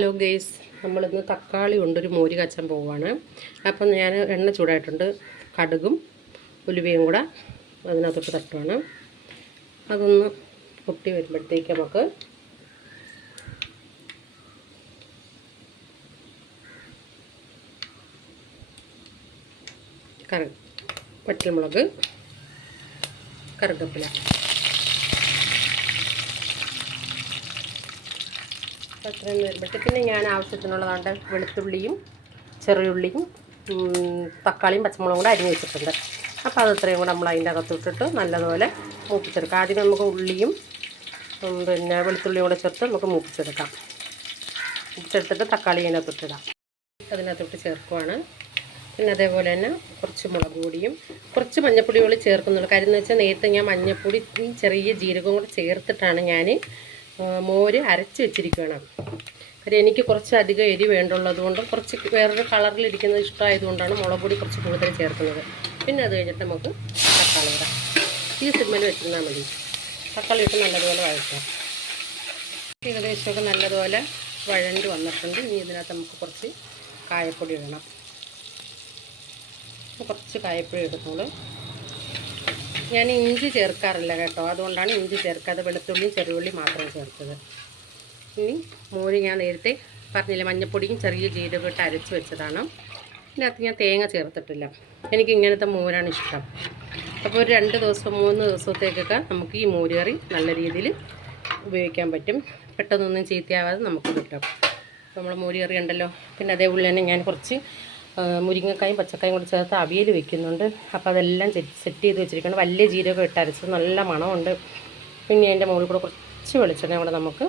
Hello guys, നമ്മളിന്ന് തക്കാളി കൊണ്ടൊരു മോര് കാച്ചാൻ പോവുകയാണ്. അപ്പം ഞാൻ എണ്ണ ചൂടായിട്ടുണ്ട്. കടുകും ഉലുവയും കൂടെ അതിനകത്തോട്ട് തട്ടുവാണ്. അതൊന്ന് പൊട്ടി വരുമ്പോഴത്തേക്ക് നമുക്ക് വറ്റൽമുളക്, കറുകപ്പില, അത്രയും വരുമ്പോഴത്തേക്ക് പിന്നെ ഞാൻ ആവശ്യത്തിനുള്ളതാണ്ട് വെളുത്തുള്ളിയും ചെറിയുള്ളിയും തക്കാളിയും പച്ചമുളകും കൂടെ അരിഞ്ഞ് വെച്ചിട്ടുണ്ട്. അപ്പോൾ അതത്രയും കൂടെ നമ്മൾ അതിൻ്റെ അകത്തോട്ടിട്ട് നല്ലതുപോലെ മൂപ്പിച്ചെടുക്കാം. ആദ്യം നമുക്ക് ഉള്ളിയും പിന്നെ വെളുത്തുള്ളിയും കൂടെ ചേർത്ത് നമുക്ക് മൂപ്പിച്ചെടുക്കാം. മൂപ്പിച്ചെടുത്തിട്ട് തക്കാളി അതിനകത്തോട്ടിടാം. അതിനകത്തോട്ട് ചേർക്കുവാണ്. പിന്നെ അതേപോലെ തന്നെ കുറച്ച് മുളക് പൊടിയും കുറച്ച് മഞ്ഞപ്പൊടികൾ ചേർക്കുന്നുള്ളൂ. കാര്യം എന്ന് വെച്ചാൽ നേരത്തെ ഞാൻ മഞ്ഞപ്പൊടി ചെറിയ ജീരകവും കൂടെ ചേർത്തിട്ടാണ് ഞാൻ മോര് അരച്ച് വെച്ചിരിക്കുകയാണ്. കാര്യം എനിക്ക് കുറച്ച് അധികം എരി വേണ്ടുള്ളതുകൊണ്ടും കുറച്ച് വേറൊരു കളറിലിരിക്കുന്നത് ഇഷ്ടമായതുകൊണ്ടാണ് മുളക് പൊടി കുറച്ച് കൂടുതൽ ചേർക്കുന്നത്. പിന്നെ അത് കഴിഞ്ഞിട്ട് നമുക്ക് തക്കാളി ഇടാം. ഈ സിമ്മിൽ വെച്ചിരുന്നാൽ മതി. തക്കാളി ഇട്ട് നല്ലതുപോലെ വഴറ്റാം. ഏകദേശമൊക്കെ നല്ലതുപോലെ വഴണ്ട് വന്നിട്ടുണ്ട്. ഇനി ഇതിനകത്ത് നമുക്ക് കുറച്ച് കായപ്പൊടി ഇടണം. കുറച്ച് കായപ്പൊടി ഇടുന്നത്. ഞാൻ ഇഞ്ചി ചേർക്കാറില്ല കേട്ടോ, അതുകൊണ്ടാണ് ഇഞ്ചി ചേർക്കാതെ വെളുത്തുള്ളിയും ചെറിയുള്ളി മാത്രം ചേർത്തത്. ഇനി മോര് ഞാൻ നേരത്തെ പറഞ്ഞില്ല, മഞ്ഞപ്പൊടിയും ചെറിയ ജീരകം ഇട്ട് അരച്ച് വെച്ചതാണ്. ഇതിനകത്ത് ഞാൻ തേങ്ങ ചേർത്തിട്ടില്ല. എനിക്ക് ഇങ്ങനത്തെ മോരാണ് ഇഷ്ടം. അപ്പോൾ ഒരു 2 ദിവസം 3 ദിവസത്തേക്കൊക്കെ നമുക്ക് ഈ മോര് കറി നല്ല രീതിയിൽ ഉപയോഗിക്കാൻ പറ്റും. പെട്ടെന്നൊന്നും ചീത്തയാവാതെ നമുക്ക് കിട്ടും. നമ്മൾ മോര് കറി ഉണ്ടല്ലോ. പിന്നെ അതേപോലെ തന്നെ ഞാൻ കുറച്ച് മുരിങ്ങക്കായും പച്ചക്കായും കൂടി ചേർത്ത് അവിയൽ വെക്കുന്നുണ്ട്. അപ്പോൾ അതെല്ലാം സെറ്റ് ചെയ്ത് വെച്ചിരിക്കണം. വലിയ ജീരകം ഇട്ട് അരച്ചത് നല്ല മണമുണ്ട്. പിന്നെ അതിൻ്റെ മുകളിൽ കൂടെ കുറച്ച് വെളിച്ചെണ്ണ കൂടെ നമുക്ക്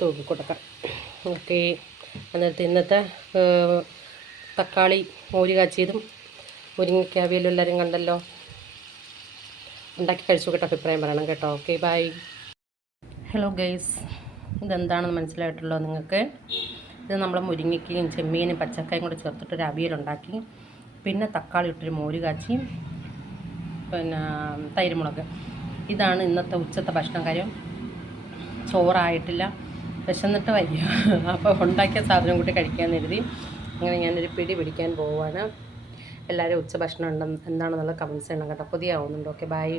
തൂക്കി കൊടുക്കാം. ഓക്കെ, എന്നിട്ട് ഇന്നത്തെ തക്കാളി മോര് കാച്ചിയതും മുരിങ്ങയ്ക്ക അവിയലും എല്ലാവരും കണ്ടല്ലോ. ഉണ്ടാക്കി കഴിച്ചു നോക്കിയിട്ട് അഭിപ്രായം പറയണം കേട്ടോ. Okay, by. ഹലോ ഗൈസ്, ഇതെന്താണെന്ന് മനസ്സിലായിട്ടുള്ളൂ നിങ്ങൾക്ക്? ഇത് നമ്മൾ മുരിങ്ങയ്ക്കയും ചെമ്മീനും പച്ചക്കായും കൂടെ ചേർത്തിട്ടൊരു അവിയലുണ്ടാക്കി. പിന്നെ തക്കാളി ഇട്ടൊരു മോര് കാച്ചി, പിന്നെ തൈരുമുളക്. ഇതാണ് ഇന്നത്തെ ഉച്ചത്തെ ഭക്ഷണം. കാര്യം ചോറായിട്ടില്ല, വിശന്നിട്ട് വയ്യ. അപ്പോൾ ഉണ്ടാക്കിയ സാധനം കൂട്ടി കഴിക്കാമെന്ന് കരുതി അങ്ങനെ ഞാനൊരു പിടി പിടിക്കാൻ പോവുകയാണ്. എല്ലാവരും ഉച്ചഭക്ഷണം എന്താണെന്നുള്ള കമൻസ് ചെയ്യണം കേട്ടോ. കൊതിയാവുന്നുണ്ട്. Okay, by.